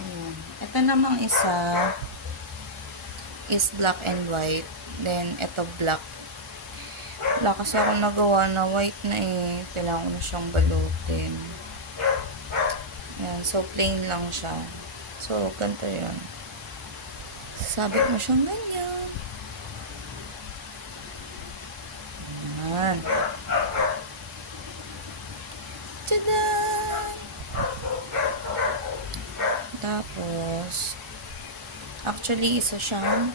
Ayan. Ito namang isa is black and white. Then, ito black. Wala kasi ako nagawa na white na eh. Kailangan ko na siyang balutin. Ayan. So, plain lang siya. So, ganito yun. Sabit mo siyang ganyan. Ayan. Tada! Tapos, actually, isa siyang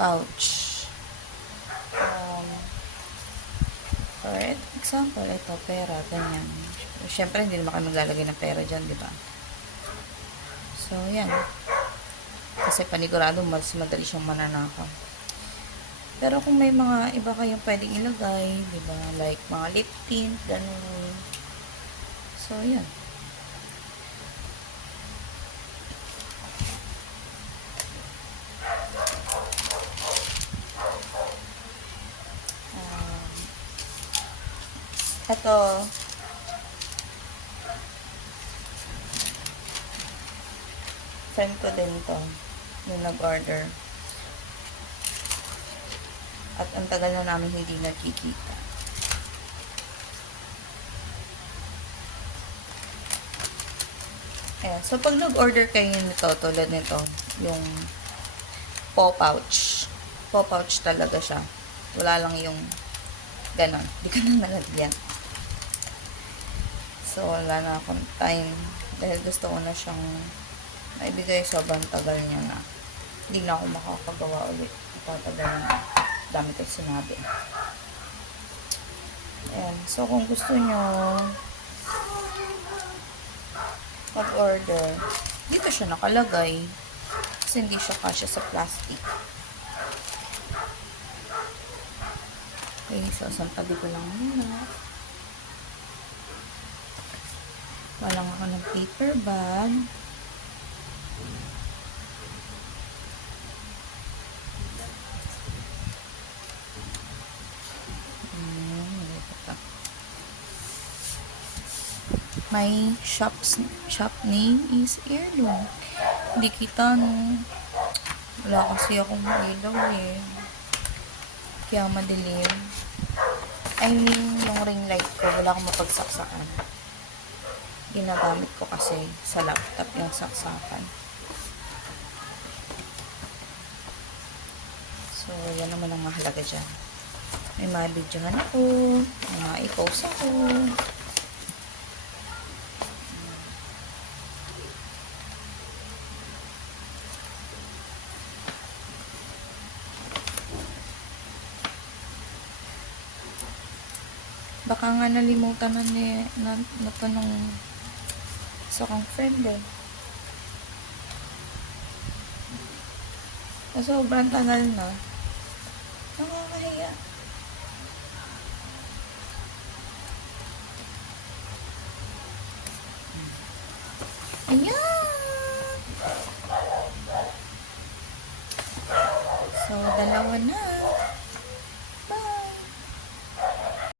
pouch. For example, ito, pera, ganyan. Siyempre, hindi naman kayo maglalagay ng pera dyan, di ba? So, yan. Kasi panigurado, mas madali siyang mananakaw. Pero kung may mga iba kayong pwedeng ilagay, di ba? Like, mga lip tint, ganun. So, yan. Ito, friend ko din to, yung nag-order. At ang tagal na namin hindi nagkikita. Ayan. So, pag nag-order kayo nito, tulad nito, yung paw pouch. Paw pouch talaga siya. Wala lang yung ganon. Di ka na nalagyan. So, wala na akong time. Dahil gusto ko na siyang maibigay. Sobrang tagal niya na. Hindi na ako makakagawa ulit. Itatagal na. Dami ko sinabi. Ayan. So, kung gusto nyo mag-order, dito siya nakalagay. Kasi hindi siya kasya sa plastic. Okay. So, santabi ko lang muna. Walang ako ng paper bag. My shop name is Heirloom. Hindi kita, no. Wala kasi akong ilaw eh. Kaya madilim. I mean, yung ring light ko, wala akong mapagsaksakan. Ginagamit ko kasi sa laptop yung saksakan. So, yan naman ang mahalaga dyan. May mabidyohan ako. May ma-post ako. Baka nga nalimutan na to nung isa kong friend eh. Kasi sobrang tagal na. Nakakahiya. Ayan! So, dalawa na.